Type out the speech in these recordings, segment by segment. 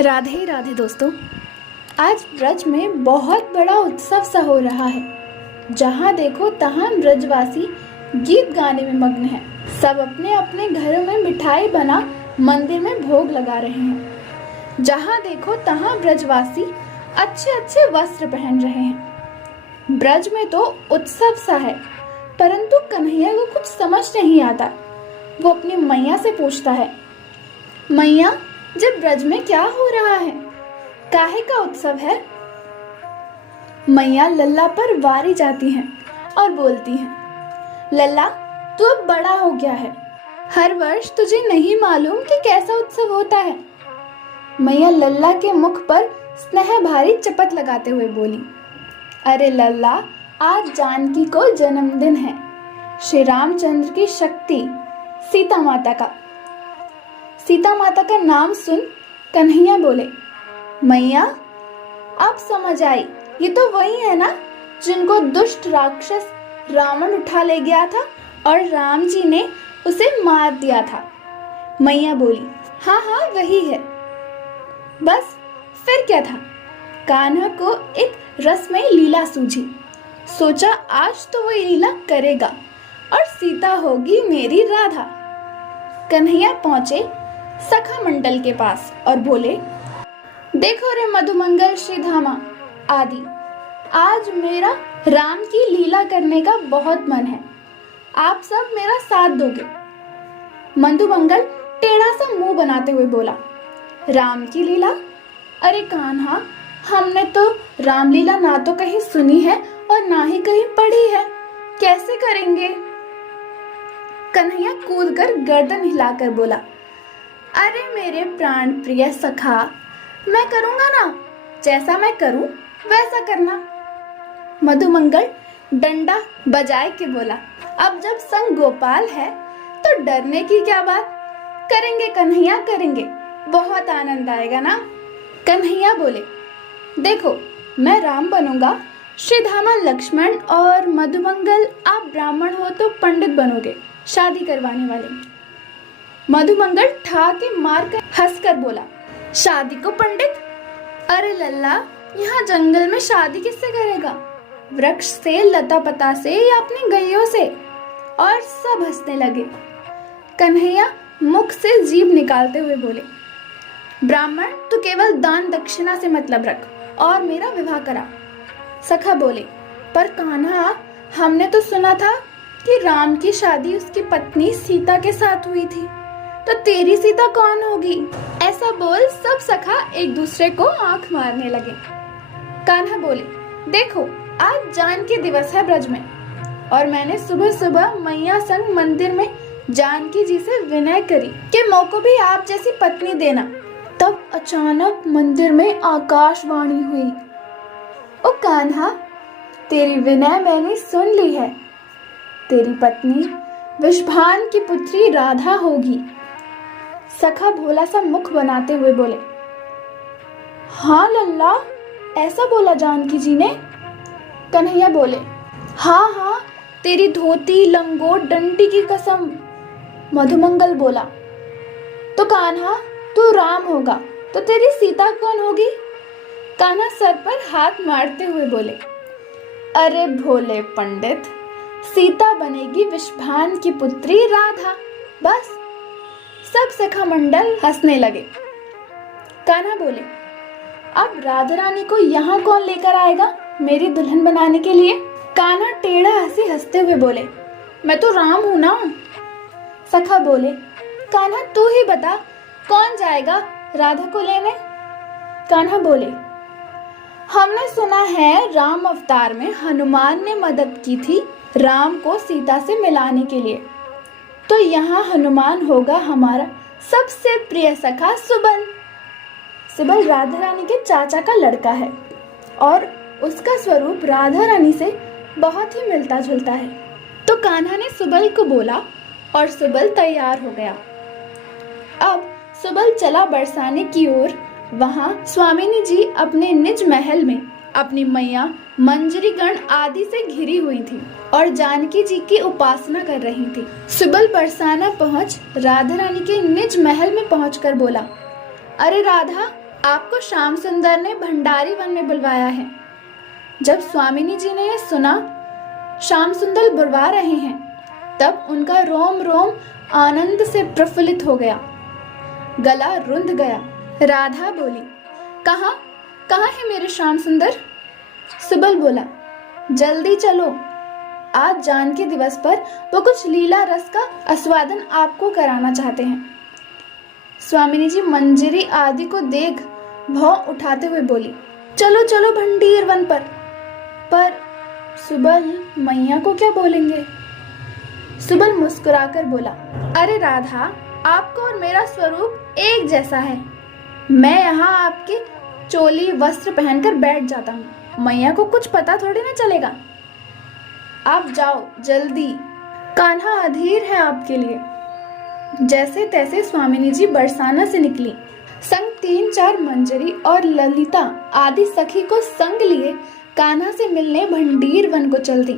राधे राधे दोस्तों। आज ब्रज में बहुत बड़ा उत्सव सा हो रहा है। जहाँ देखो तहाँ ब्रजवासी गीत गाने में मग्न हैं। सब अपने अपने घरों में मिठाई बना मंदिर में भोग लगा रहे हैं। जहाँ देखो तहाँ ब्रजवासी अच्छे अच्छे वस्त्र पहन रहे हैं। ब्रज में तो उत्सव सा है, परंतु कन्हैया को कुछ समझ नहीं आता। वो अपनी मैया से पूछता है, मैया, जब ब्रज में क्या हो रहा है? काहे का उत्सव है? मैया लल्ला पर वारी जाती हैं और बोलती हैं, लल्ला, तू अब बड़ा हो गया है। हर वर्ष तुझे नहीं मालूम कि कैसा उत्सव होता है। मैया लल्ला के मुख पर स्नेह भारी चपत लगाते हुए बोली, अरे लल्ला, आज जानकी को जन्मदिन है। श्री रामचंद्र की शक्ति सीता माता का। सीता माता का नाम सुन कन्हैया बोले, मैया, अब समझ आई, ये तो वही है ना जिनको दुष्ट राक्षस रावण उठा ले गया था और राम जी ने उसे मार दिया था। मैया बोली, हाँ हाँ, वही है। बस फिर क्या था? कान्हा को एक रसमयी लीला सूझी। सोचा आज तो वो लीला करेगा और सीता होगी मेरी राधा। कन्हैया पहुंचे सखा मंडल के पास और बोले, देखो रे मधुमंगल श्रीधामा आदि, आज मेरा राम की लीला करने का बहुत मन है। आप सब मेरा साथ दोगे? मधुमंगल टेढ़ा सा मुंह बनाते हुए बोला, राम की लीला? अरे कान्हा, हमने तो रामलीला ना तो कहीं सुनी है और ना ही कहीं पढ़ी है, कैसे करेंगे? कन्हैया कूदकर गर्दन हिलाकर बोला, अरे मेरे प्राण प्रिय सखा, मैं करूंगा ना, जैसा मैं करूं वैसा करना। मधुमंगल डंडा बजाए के बोला, अब जब संग गोपाल है तो डरने की क्या बात? करेंगे कन्हैया, करेंगे, बहुत आनंद आएगा ना। कन्हैया बोले, देखो, मैं राम बनूंगा, श्रीधामा लक्ष्मण और मधुमंगल आप ब्राह्मण हो तो पंडित बनोगे, शादी करवाने वाले। मधुमंगल ठाके मारकर हंसकर बोला, शादी को पंडित? अरे लल्ला, यहाँ जंगल में शादी किससे करेगा? वृक्ष से, लता पता से या अपनी गैयों से? और सब हंसने लगे। कन्हैया मुख से जीभ निकालते हुए बोले, ब्राह्मण तू केवल दान दक्षिणा से मतलब रख और मेरा विवाह करा। सखा बोले, पर कान्हा, हमने तो सुना था कि राम की शादी उसकी पत्नी सीता के साथ हुई थी, तो तेरी सीता कौन होगी? ऐसा बोल सब सखा एक दूसरे को आंख मारने लगे। कान्हा बोले, देखो, आज जानकी दिवस है ब्रज में, और मैंने सुबह सुबह मैया संग मंदिर में जानकी जी से विनय करी कि मौको भी आप जैसी पत्नी देना। तब अचानक मंदिर में आकाशवाणी हुई, ओ कान्हा, तेरी विनय मैंने सुन ली है। तेरी पत्नी विषभान की पुत्री राधा होगी। सखा भोला सा मुख बनाते हुए बोले, हाँ लल्ला, ऐसा बोला जानकी जी ने? कन्हैया बोले, हाँ हाँ, तेरी धोती लंगोट डंडी की कसम। मधुमंगल बोला, तो कान्हा, तू राम होगा तो तेरी सीता कौन होगी? कान्हा सर पर हाथ मारते हुए बोले, अरे भोले पंडित, सीता बनेगी विषभान की पुत्री राधा। बस सब सखा मंडल हंसने लगे। कान्हा बोले, अब राधा रानी को यहाँ कौन लेकर आएगा मेरी दुल्हन बनाने के लिए? कान्हा टेढ़ा हंसी हंसते हुए बोले, मैं तो राम हूं ना। सखा बोले, कान्हा तू ही बता, कौन जाएगा राधा को लेने? कान्हा बोले, हमने सुना है राम अवतार में हनुमान ने मदद की थी राम को सीता से मिलाने के लिए, तो यहाँ हनुमान होगा हमारा सबसे प्रिय सखा सुबल। सुबल राधा रानी के चाचा का लड़का है और उसका स्वरूप राधा रानी से बहुत ही मिलता जुलता है। तो कान्हा ने सुबल को बोला और सुबल तैयार हो गया। अब सुबल चला बरसाने की ओर। वहां स्वामिनी जी अपने निज महल में अपनी मैया मंजरी गण आदि से घिरी हुई थी और जानकी जी की उपासना कर रही थी। सुबल बरसाना पहुंच राधा रानी के निज महल में पहुंचकर बोला, अरे राधा, आपको श्याम सुंदर ने भंडारी वन में बुलवाया है। जब स्वामिनी जी ने यह सुना श्याम सुंदर बुलवा रहे हैं, तब उनका रोम रोम आनंद से प्रफुल्लित हो गया, गला रुंध गया। राधा बोली, कहाँ कहाँ है मेरे श्याम सुंदर? सुबल बोला, जल्दी चलो, आज जानकी दिवस पर वो कुछ लीला रस का आस्वादन आपको कराना चाहते हैं। स्वामिनी जी मंजरी आदि को देख भौं उठाते हुए बोली, चलो चलो भंडीर वन पर सुबल मैया को क्या बोलेंगे? सुबल मुस्कुराकर बोला, अरे राधा, आपको और मेरा स्वरूप एक जैसा है। मैं यहाँ आपके चोली वस्त्र पहनकर बैठ जाता हूँ, मैया को कुछ पता थोड़ी ना चलेगा। आप जाओ जल्दी, कान्हा अधीर है आपके लिए। जैसे तैसे स्वामिनी जी बरसाना से निकली, संग 3-4 मंजरी और ललिता आदि सखी को संग लिए कान्हा से मिलने भंडीर वन को चल दी।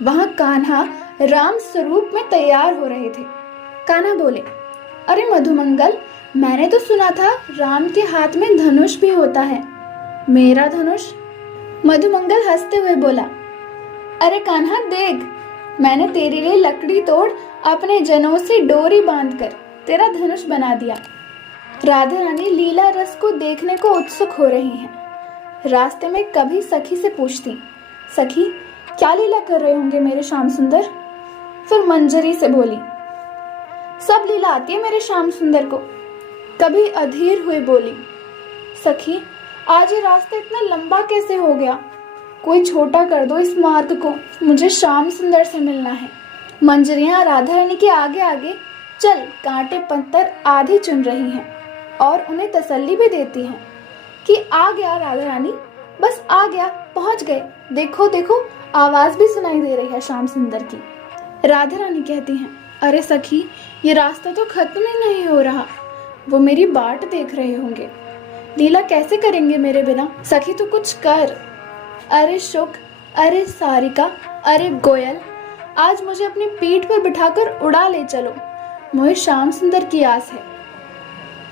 वहां कान्हा राम स्वरूप में तैयार हो रहे थे। कान्हा बोले, अरे मधुमंगल, मैंने तो सुना था राम के हाथ में धनुष भी होता है, मेरा धनुष? मधुमंगल हंसते हुए बोला, अरे कान्हा देख, मैंने तेरे लिए लकड़ी तोड़ अपने जनों से डोरी बांधकर तेरा धनुष बना दिया। राधा रानी लीला रस को देखने को उत्सुक हो रही हैं। रास्ते में कभी सखी से पूछती, सखी क्या लीला कर रहे होंगे मेरे श्याम सुंदर? फिर मंजरी से बोली, सब लीला आती है मेरे श्याम सुंदर को। कभी अधीर हुए बोली, सखी आज ये रास्ता इतना लंबा कैसे हो गया? कोई छोटा कर दो इस मार्ग को, मुझे श्याम सुंदर से मिलना है। मंजरियां राधा रानी के आगे आगे चल कांटे पत्थर आधी चुन रही हैं और उन्हें तसल्ली भी देती हैं कि आ गया राधा रानी, बस आ गया, पहुंच गए, देखो देखो, आवाज भी सुनाई दे रही है श्याम सुंदर की। राधा रानी कहती हैं, अरे सखी, ये रास्ता तो खत्म ही नहीं हो रहा, वो मेरी बाट देख रहे होंगे, लीला कैसे करेंगे मेरे बिना? सखी तो कुछ कर। अरे शुक, अरे सारिका, अरे गोयल, आज मुझे अपनी पीठ पर बिठाकर उड़ा ले चलो, मुझे श्याम सुंदर की आस है।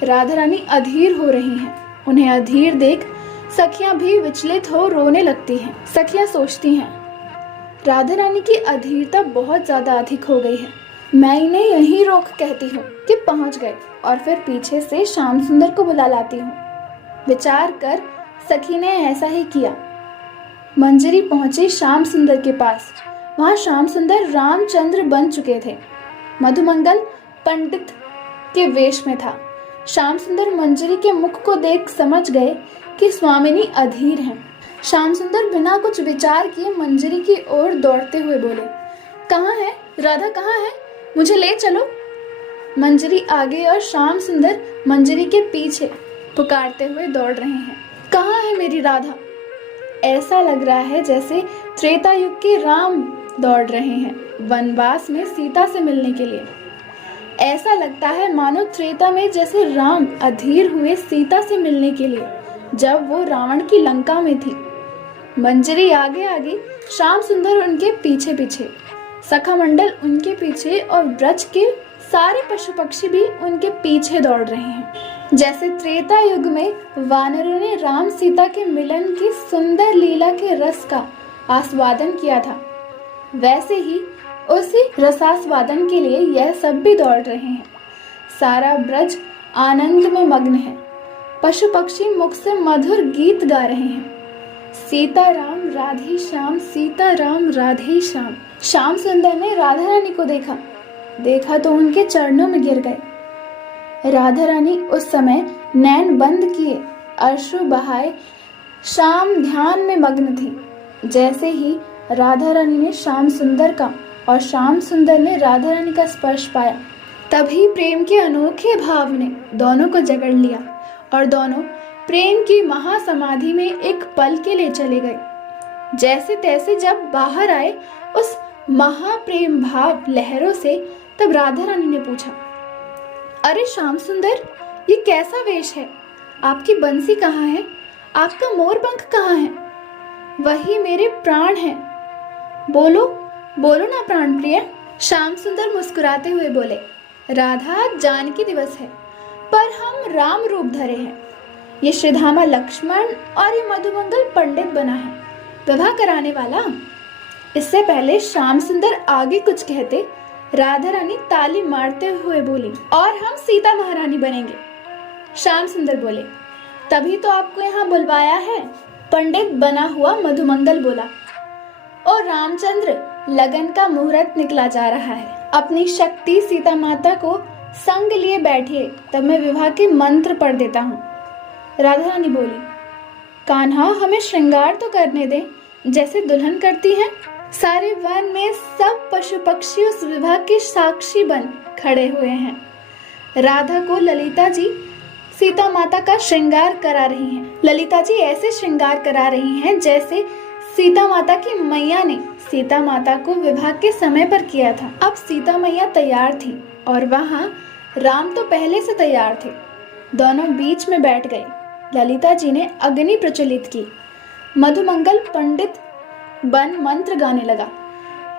राधा रानी अधीर हो रही हैं। उन्हें अधीर देख सखियां भी विचलित हो रोने लगती हैं। सखियां सोचती हैं, राधा रानी की अधीरता बहुत ज्यादा अधिक हो गई है, मैं इन्हें यहीं रोक कहती हूँ कि पहुंच गए और फिर पीछे से श्याम सुंदर को बुला लाती हूँ। विचार कर सखी ने ऐसा ही किया। मंजरी पहुंची श्याम सुंदर के पास। वहां श्याम सुंदर रामचंद्र बन चुके थे। मधुमंगल पंडित के वेश में था। श्याम सुंदर मंजरी के मुख को देख समझ गए कि स्वामिनी अधीर हैं। श्याम सुंदर बिना कुछ विचार किए मंजरी की ओर दौड़ते हुए बोले, कहाँ है राधा, कहाँ है, मुझे ले चलो। मंजरी आगे और श्याम सुंदर मंजरी के पीछे पुकारते हुए दौड़ रहे हैं, कहाँ है मेरी राधा? ऐसा लग रहा है जैसे त्रेता युग के राम दौड़ रहे हैं वनवास में सीता से मिलने के लिए। ऐसा लगता है मानो त्रेता में जैसे राम अधीर हुए सीता से मिलने के लिए जब वो रावण की लंका में थी। मंजरी आगे आगे, श्याम सुंदर उनके पीछे पीछे, सखा मंडल उनके पीछे और ब्रज के सारे पशु पक्षी भी उनके पीछे दौड़ रहे हैं। जैसे त्रेता युग में वानरों ने राम सीता के मिलन की सुंदर लीला के रस का आस्वादन किया था, वैसे ही उसी रसास्वादन के लिए यह सब भी दौड़ रहे हैं। सारा ब्रज आनंद में मग्न है। पशु पक्षी मुख से मधुर गीत गा रहे हैं, सीता राम राधे श्याम, सीता राम राधे श्याम। श्याम सुंदर ने राधा रानी को देखा तो उनके चरणों में गिर गए। राधा रानी उस समय नैन बंद किए अश्रु बहाए श्याम ध्यान में मग्न थी। जैसे ही राधा रानी ने श्याम सुंदर का और श्याम सुंदर ने राधा रानी का स्पर्श पाया, तभी प्रेम के अनोखे भाव ने दोनों को जकड़ लिया और दोनों प्रेम की महासमाधि में एक पल के लिए चले गए। जैसे तैसे जब बाहर आए उस महाप्रेम भाव लहरों से, तब राधा रानी ने पूछा, अरे श्याम सुंदर, ये कैसा वेश है? आपकी बंसी कहाँ है? आपका मोरपंख कहाँ है? वही मेरे प्राण हैं, बोलो बोलो ना प्राण प्रिय। श्याम सुंदर मुस्कुराते हुए बोले, राधा, जानकी दिवस है पर हम राम रूप धरे हैं, ये श्रीधामा लक्ष्मण और ये मधुमंगल पंडित बना है, विवाह कराने वाला। इससे पहले श्याम सुंदर आगे कुछ कहते, राधा रानी ताली मारते हुए बोली, और हम सीता महारानी बनेंगे। श्याम सुंदर बोले, तभी तो आपको यहाँ बुलवाया है। पंडित बना हुआ मधुमंगल बोला, और रामचंद्र, लगन का मुहूर्त निकला जा रहा है। अपनी शक्ति सीता माता को संग लिए बैठिए, तब मैं विवाह के मंत्र पढ़ देता हूँ। राधा रानी बोली, कान्हा हमें श्रृंगार तो करने दे, जैसे दुल्हन करती हैं। सारे वन में सब पशु पक्षी उस विवाह के साक्षी बन खड़े हुए हैं। राधा को ललिता जी सीता माता का श्रृंगार करा रही हैं। ललिता जी ऐसे श्रृंगार करा रही हैं जैसे सीता माता की मैया ने सीता माता को विवाह के समय पर किया था। अब सीता मैया तैयार थी और वहाँ राम तो पहले से तैयार थे। दोनों बीच में बैठ गए। ललिता जी ने अग्नि प्रज्वलित की। मधुमंगल पंडित बन मंत्र गाने लगा।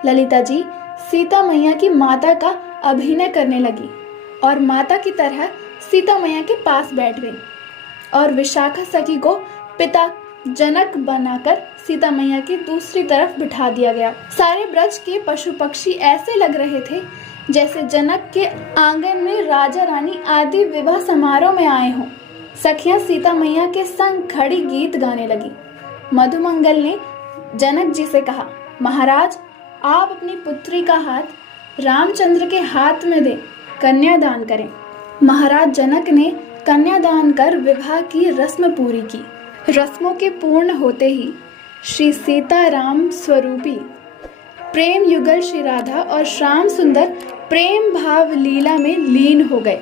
ललिता जी सीता मैया की माता का अभिनय करने लगी और माता की तरह सीता मैया के पास बैठ गई और विशाखा सखी को पिता जनक बनाकर सीता मैया की दूसरी तरफ बिठा दिया गया। सारे ब्रज के पशु पक्षी ऐसे लग रहे थे जैसे जनक के आंगन में राजा रानी आदि विवाह समारोह में आए हों। सखियां सीता मैया के संग खड़ी गीत गाने लगी। मधुमंगल ने जनक जी से कहा, महाराज आप अपनी पुत्री का हाथ रामचंद्र के हाथ में दे कन्यादान करें। महाराज जनक ने कन्यादान कर विवाह की रस्म पूरी की। रस्मों के पूर्ण होते ही श्री सीता राम स्वरूपी प्रेम युगल श्री राधा और श्याम सुंदर प्रेम भाव लीला में लीन हो गए।